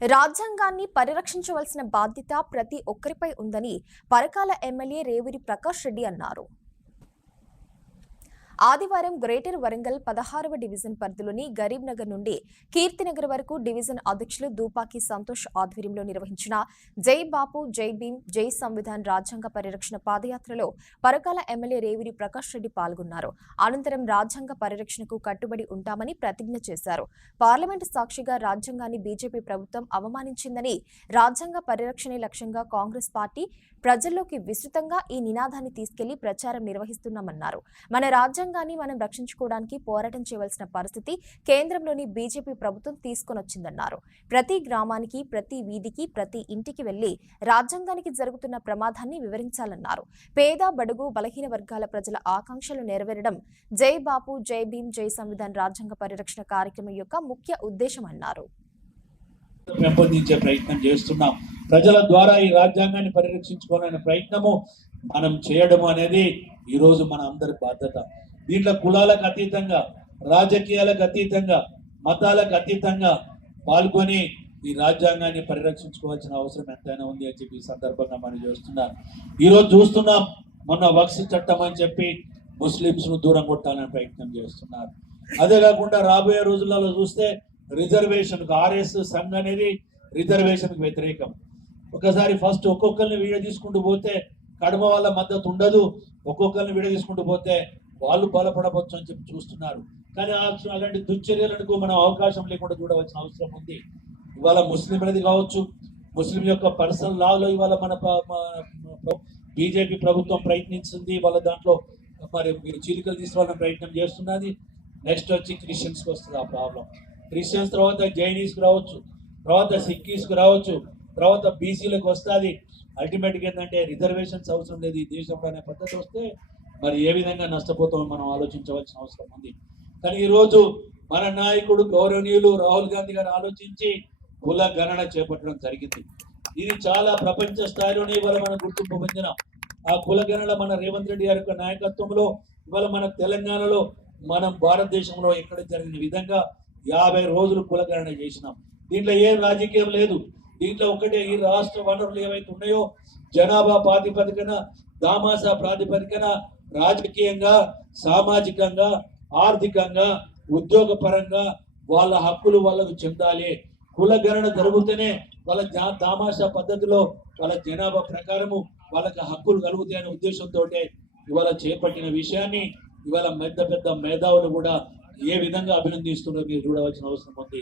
రాజ్యాంగాన్ని పరిరక్షించవలసిన బాధ్యత ప్రతి ఒక్కరిపై ఉందని పరకాల ఎమ్మెల్యే రేవూరి ప్రకాష్ రెడ్డి అన్నారు. ఆదివారం గ్రేటర్ వరంగల్ 16వ డివిజన్ పరిధిలోని గరీబ్ నగర్ నుండి కీర్తినగర్ వరకు డివిజన్ అధ్యక్షులు దూపాకి సంతోష్ ఆధ్వర్యంలో నిర్వహించిన జై బాపు జై భీమ్ జై సంవిధాన్ రాజ్యాంగ పరిరక్షణ పాదయాత్రలో పరకాల ఎమ్మెల్యే రేవూరి ప్రకాష్ రెడ్డి పాల్గొన్నారు. అనంతరం రాజ్యాంగ పరిరక్షణకు కట్టుబడి ఉంటామని ప్రతిజ్ఞ చేశారు. పార్లమెంటు సాక్షిగా రాజ్యాంగాన్ని బీజేపీ ప్రభుత్వం అవమానించిందని, రాజ్యాంగ పరిరక్షణే లక్ష్యంగా కాంగ్రెస్ పార్టీ ప్రజల్లోకి విస్తృతంగా ఈ నినాదాన్ని తీసుకెళ్లి ప్రచారం నిర్వహిస్తున్నామన్నారు. మన రాజ్యాంగాన్ని మనం రక్షించుకోవడానికి పోరాటం చేయవలసిన పరిస్థితి కేంద్రంలోని బీజేపీ ప్రభుత్వం తీసుకొనొచ్చిందన్నారు. ప్రతి గ్రామానికి, ప్రతి వీధికి, ప్రతి ఇంటికి వెళ్లి రాజ్యాంగానికి జరుగుతున్న ప్రమాదాన్ని వివరించాలన్నారు. పేద, బడుగు, బలహీన వర్గాల ప్రజల ఆకాంక్షలు నెరవేరడం జై బాపు జై భీమ్ జై సంవిధాన్ రాజ్యాంగ పరిరక్షణ కార్యక్రమం యొక్క ముఖ్య ఉద్దేశమన్నారు. పెంపొందించే ప్రయత్నం చేస్తున్నాం. ప్రజల ద్వారా ఈ రాజ్యాంగాన్ని పరిరక్షించుకోవాలనే ప్రయత్నము మనం చేయడం అనేది ఈరోజు మన అందరి బాధ్యత. దీంట్లో కులాలకు అతీతంగా, రాజకీయాలకు అతీతంగా, మతాలకు అతీతంగా పాల్గొని ఈ రాజ్యాంగాన్ని పరిరక్షించుకోవాల్సిన అవసరం ఎంతైనా ఉంది అని చెప్పి ఈ సందర్భంగా మనం చేస్తున్నాం. ఈరోజు చూస్తున్నాం, మొన్న వక్ఫ్ చట్టం అని చెప్పి ముస్లింస్ ను దూరం కొట్టాలని ప్రయత్నం చేస్తున్నారు. అదే కాకుండా రాబోయే రోజులలో చూస్తే రిజర్వేషన్ ఆర్ఎస్ సంఘ్ అనేది రిజర్వేషన్ కు వ్యతిరేకం. ఒకసారి ఫస్ట్ ఒక్కొక్కరిని వీడియో తీసుకుంటూ పోతే కడమ వాళ్ళ మద్దతు ఉండదు, ఒక్కొక్కరిని వీడియో తీసుకుంటూ పోతే వాళ్ళు బలపడవచ్చు అని చెప్పి చూస్తున్నారు. కానీ అలాంటి దుశ్చర్యలకు మనం అవకాశం లేకుండా చూడవలసిన అవసరం ఉంది. ఇవాళ ముస్లిం అనేది కావచ్చు, ముస్లిం యొక్క పర్సనల్ లాలో ఇవాళ మన బీజేపీ ప్రభుత్వం ప్రయత్నించింది. వాళ్ళ దాంట్లో మరి మీరు చీలికలు తీసుకోవాలని ప్రయత్నం చేస్తున్నది. నెక్స్ట్ వచ్చి క్రిస్టియన్స్కి వస్తుంది ఆ ప్రాబ్లం. క్రిస్టియన్స్ తర్వాత జైనీస్కి రావచ్చు, తర్వాత సిక్కీస్కి రావచ్చు, తర్వాత బీసీలకు వస్తుంది. అల్టిమేట్గా ఏంటంటే రిజర్వేషన్స్ అవసరం లేదు ఈ దేశంలో అనే పద్ధతి వస్తే మరి ఏ విధంగా నష్టపోతామో మనం ఆలోచించవలసిన అవసరం ఉంది. కానీ ఈరోజు మన నాయకుడు గౌరవనీయులు రాహుల్ గాంధీ గారు ఆలోచించి కుల గణన చేపట్టడం జరిగింది. ఇది చాలా ప్రపంచ స్థాయిలోనే ఇవాళ మనం గుర్తింపు పొందిన ఆ కుల గణన మన రేవంత్ రెడ్డి గారి యొక్క నాయకత్వంలో ఇవాళ మన తెలంగాణలో, మనం భారతదేశంలో ఎక్కడ జరిగిన విధంగా 50 రోజులు కులగణన చేసినాం. దీంట్లో ఏ రాజకీయం లేదు. దీంట్లో ఒకటే, ఈ రాష్ట్ర వనరులు ఏవైతే ఉన్నాయో జనాభా ప్రాతిపదికన, దామాసా ప్రాతిపదికన రాజకీయంగా, సామాజికంగా, ఆర్థికంగా, ఉద్యోగ పరంగా వాళ్ళ హక్కులు వాళ్ళకు చెందాలి. కులగణన జరుగుతూనే వాళ్ళ దామాషా పద్ధతిలో వాళ్ళ జనాభా ప్రకారము వాళ్ళకి హక్కులు కలుగుతాయనే ఉద్దేశంతో ఇవాళ చేపట్టిన విషయాన్ని ఇవాళ పెద్ద పెద్ద మేధావులు కూడా ఏ విధంగా అభినందిస్తున్నారో మీరు చూడవలసిన అవసరం ఉంది.